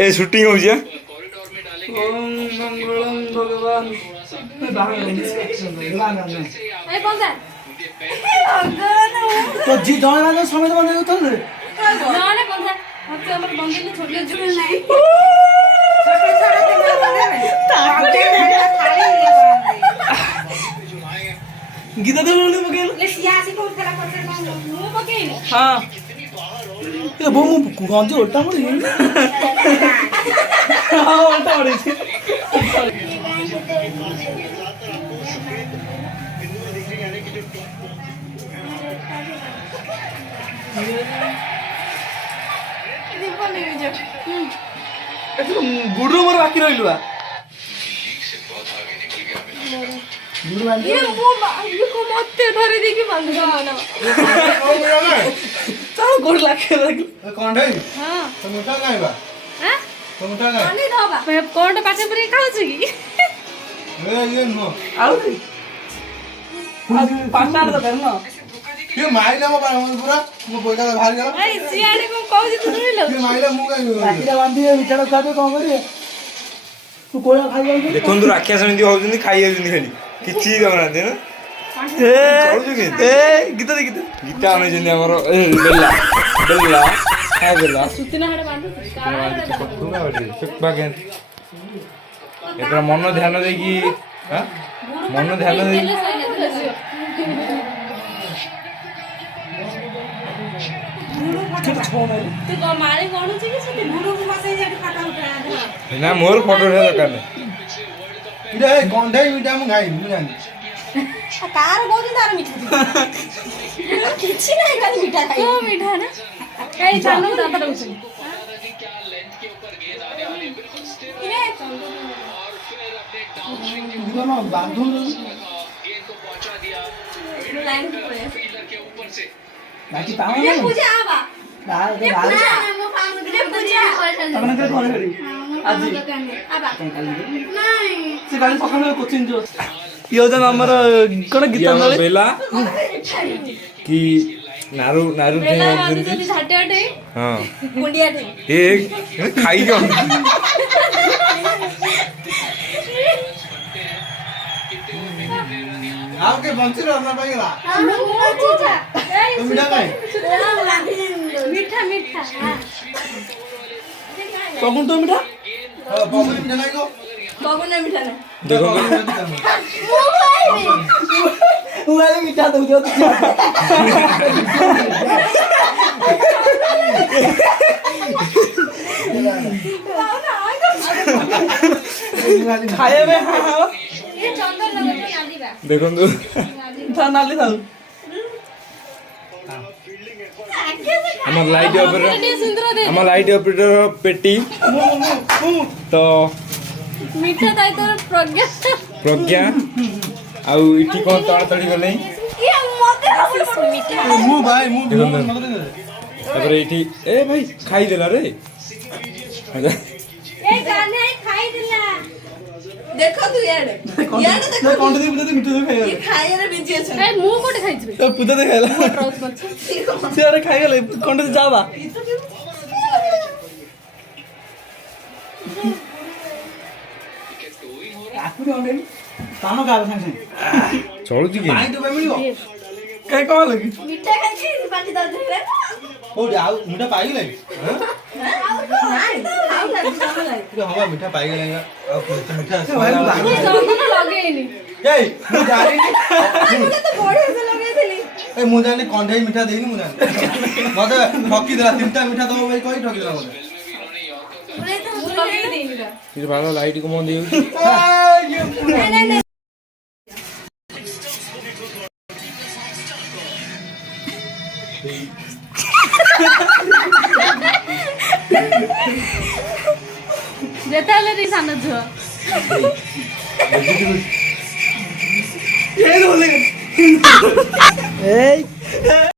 ए shooting हो जा ओम मंगलम भगवान ए बोल तो जी जण वाले समय बने होत रे जाने बोल हमसे हमर बंदे ने छोटे जुल नहीं गीता दे बोले मगेल ले सियासी को खेला करते मुंह पकेल हां ए बो मु गंज उल्टा पड़ी हां उल्टा पड़ी गुडरू मोर बाकी रहिलुआ ये को मत धरे देखि बंद ना चल गोड़ लाखे कौन है हां तो मुठा काहे बा हां तो मुठा काहे नहीं दबा मैं कोण पाछे परे खाऊ छी ए ये नो आउ पांचटा तो करना ये माइला म पूरा मो पैसा बाहर गला ए सियाने को कहू छी तू नहीं लो ये माइला मु काहे राखीरा बांधी विचार खाते कौन करिए तू कोया खाई जाऊ देखन तू राखिया समिति होउजनी खाई जाउजनी खाली किछि दबनाते ना ए गीता दे गीता आने जने हमर ए बेला बेला हाय बेला सुतिना हडे बांधु पक्कुना बटे चुपा के एकरा मन ध्यान दे कि हां मन ध्यान दे तू को मारे कोण छी कि सुति गुरु को मसे जेट फाटा उठा ना मोर फोटो उठा दरकार नहीं इरे गंधे मिठा मु खाई मु जानी कार बोली तार मिठा किछि नहीं खाली मिठा खाई तो मिठा ना कई चालू दाता दउछ इने ना बांधू लाइन पे बाकी पावन ये पूजा आवा बाहर ये बाहर पूजा ये पूजा अपन के कोन करी आज आवा नहीं से गाड़ी सकाळ कोचिंग जो यो जन हमर कोन गीता नले बेला कि नारू नारू बेला बांधु जदी झाटे हटे हां मुंडिया टे ए खाई जो आउ के बंसी रहना पाइला तो मीठा खाई मीठा मीठा कौन तो मिठा बबली मिठा खाई को कौन ना मीठा ना देखो वाले मिठा दो जो खाए में हां ये चंदन लगे तो नाली बा देखो तू था नाले था हमर लाइट ऑपरेटर हमर लाइट ऑपरेटर पेटी तो मीठा ताई तोर प्रज्ञा प्रज्ञा आउ इठी कोन ताड़ाताड़ी गले ये मते मीठा मु भाई मु तापर इठी ए भाई खाई देला रे ए गाने खाई दिला देखो तू यार देखो कौन दे पूजा मिठा दे खाइला ये खाए रे बिजी छ ए मु कोटे खाइछ तो पूजा दे खाइला ट्राउस मत से अरे खाइ गेले कौन दे जाबा आखुरी ओने तानो गाल संग चलू जी पानी तो मिलियो काय कह लगी मीठा खाइछ पानी दर दे ओ आउ मिठा पाई गले हवा मिठा पाई गले मिठा चंदन लगेनी ए मु जानी मुझे तो बड़े से लगे थी ए मु जानी कंढे मिठा देनी मु जानी मते ठकी देला तीनटा मिठा दो भाई कोई ठकी देला मते बोले तो लगे देनी का फिर भालो लाइट को मन देउ नहीं नहीं जेताले रे सानो झो ये बोले ए